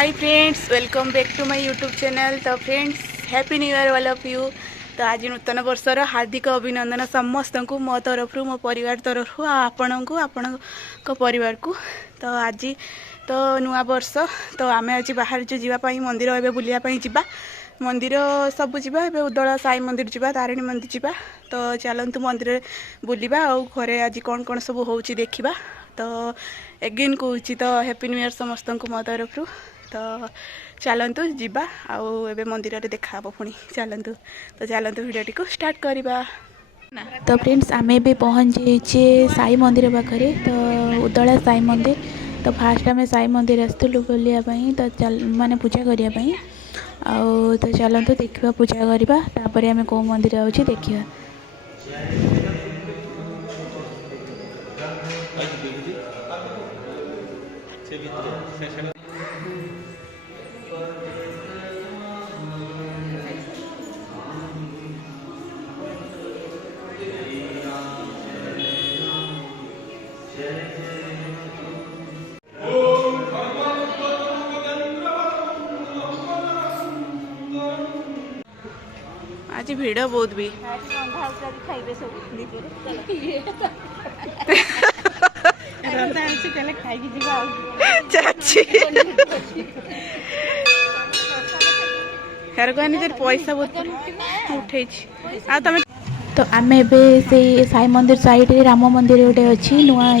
Hi friends, welcome back to my YouTube channel. तो friends, happy new year all of you. तो आज नूतन वर्षर हार्दिक अभिनंदन समस्त को मो तरफ मो परिवार तरफ आपण को आपण परिवार को। तो आज तो नुआ वर्ष, तो आम आज बाहर जो जावाई मंदिर एवं बुलायापी जा मंदिर सब जावा ए उदला साई मंदिर जावा, तारिणी मंदिर जावा। तो चलतु मंदिर बुलवा आउ घरे आज कौन कौन सब हो देखा। तो एगेन कहूँ तो हैप्पी न्यू ईयर समस्त को मो तरफ। तो चलतु ଯିବା ଆଉ ଏବେ ମନ୍ଦିରରେ ଦେଖା ହେବ ପୁଣି। चलतु तो चलतु भिडियोटी को स्टार्ट करवा। तो फ्रेंड्स आमे भी पहुँच जाइए साई मंदिर पाखे। तो उदला साई मंदिर। तो फास्ट आम साई मंदिर आसलु बुलायापी। तो माने पूजा करने आउ। तो चलतु देखा पूजा करवा, तापर आम कौ मंदिर आउे देखा। आज भिड़ बहुत भी चाची यार कहनी पैसा बहुत उठे। तो आम ए साई मंदिर साइड रे राम मंदिर गोटे अच्छी नुआ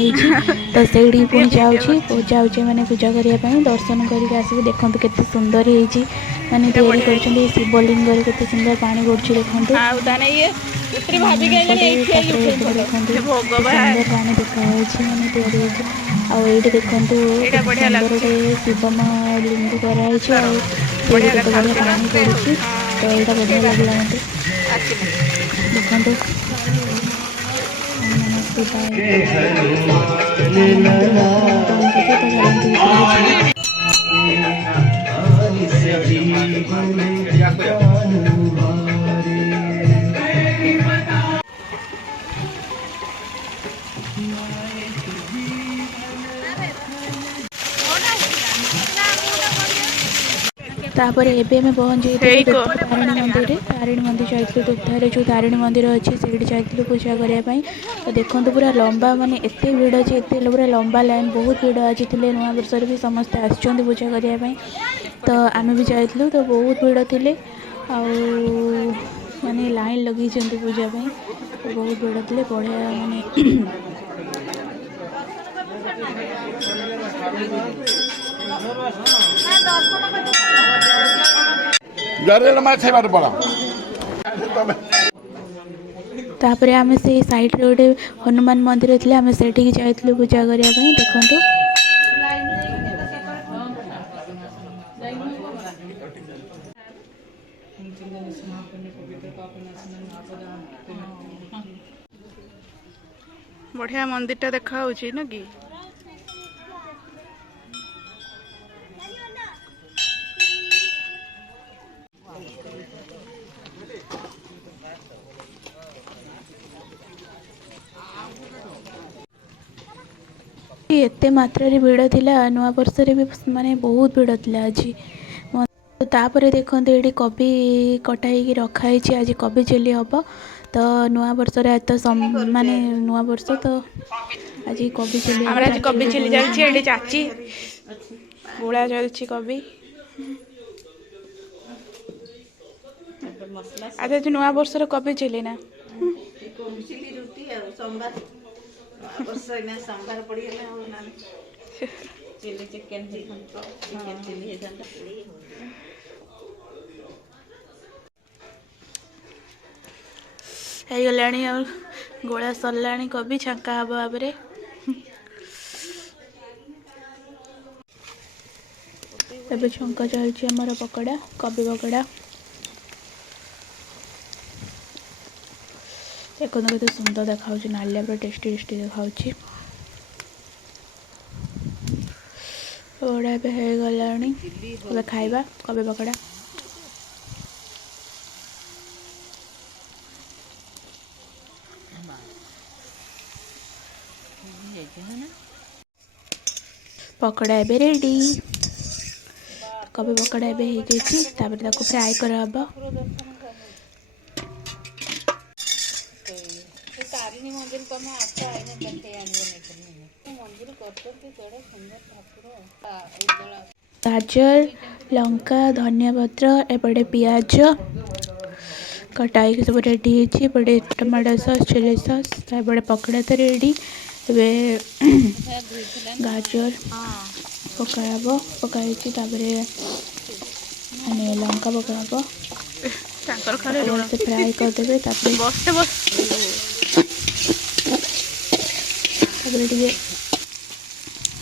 तो से पुणी जाऊे मैंने पूजा करने दर्शन करके आसिक देखते केते सुंदर है माने तैयारी कर शिवलिंग के सुंदर पानी गड़ुच देखते सुंदर पानी देखा माने तैयारी आईटी देखते सुंदर गोटे शिवम लिंग कराई बढ़िया पानी पड़ुची। तो यहाँ बढ़िया लगला मत देखते तापर एबे में पहुँच जाइए तारिणी मंदिर। तारिणी मंदिर जाइए दुग्धारे जो तारिणी मंदिर अच्छी से जाइए पूजा करने। तो देखो पूरा लंबा माने एत भिड़ अच्छे एत पूरा लंबा लाइन बहुत भिड़ आज थे नुआ वर्ष भी समस्ते आसुँच पूजा करने। तो आम भी जाइलु तो बहुत भिड़ थे माने लाइन लगी पूजापी। तो बहुत भिड़ थे बढ़िया माने तापर आम से साइड रे गोटे हनुमान मंदिर थे आम से जाइलु पूजा करने देखु। बढ़िया मंदिर देखा ना कि एते मात्रा रे भिड़ थिला नुआ वर्ष रे भी माने बहुत भिड़ थिला आज। तापर देखते ये कबी कटाई रखाई आज कबी चिल्ली हम। तो नुआ वर्ष तो माने नुआ वर्ष तो आज कबी चिल्ली आज कबी चिल्ली चलती चाची गोला चलती कबी। आज नुआ वर्ष कबी चिल्ली ना संभार पड़गला चिली चिकेन गलाणी और गोला सरला कबी छांका हम भाव। एबे छंका चलती आमर पकड़ा कबी पकड़ा देखो केते सुंदर देखा नालिया पूरा टेस्टी टेस्टी देखा बड़ा गला खाइबा कबे पकड़ा। पकड़ा एबे रेडी। कोबी पकोड़ा एबे हो जाइए तापर ताको फ्राए कराहब। तारिणी मंदिर को मैं आपको आईने देखे आने मंदिर करते केड़े सुंदर ठाकुर गाजर लंका धनिया पत्र एपटे पियाज कटाई सब रेडी होपटे टमाटो सॉस चिली सॉस एपटे पकड़ा तो रेडी। गाजर पकाब पकाई लंका पकाब से फ्राए करदे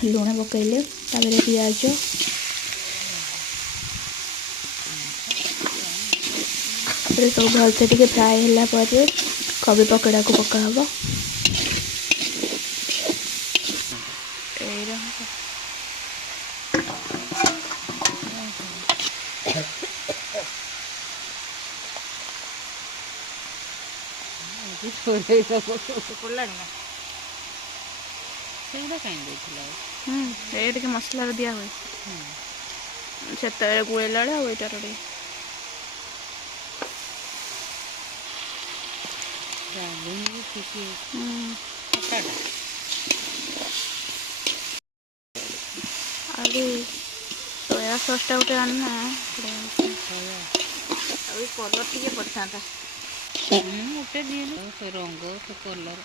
लुण पकईले पियाज सब भलसे टे फ्राए होला कोबी पकोड़ा को पकाब। ये मसला दिया हुए से गुड़ेला वहीटार सोया सॉस गोटे आना कलर टे पड़ता गोटे दिए रंग से कलर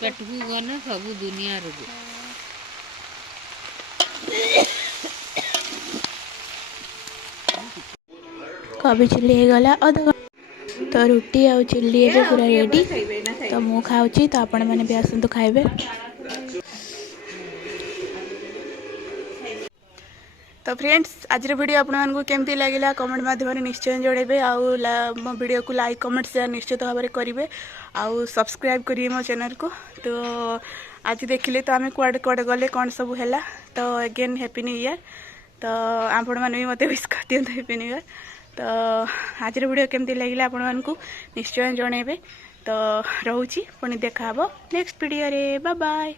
पेटू गले सब दुनिया रोग कोबी चिल्ली गला अध तो रुटी आ चिल्ली ए पूरा रेडी तो मु खाऊची तो आपण मैंने भी आसतु खाइबे। तो फ्रेंड्स आज वीडियो आपको केमती लगे कमेंट माध्यम निश्चय जनइबे मो वीडियो को लाइक कमेंट शेयर निश्चित भाव में करेंगे आउ सब्सक्राइब करिए मो चैनल को। तो आज देखिले तो आम कुआडे कुआडे गले कौन सब है तो अगेन हैप्पी न्यू ईयर। तो आपण मैंने भी मत विश कर दिखाँ हैप्पी न्यू ईयर। तो आज वीडियो केमती लगे आपण को निश्चय जनइबे। तो रोची पुणी देखा नेक्स्ट वीडियो रे बाय बाय।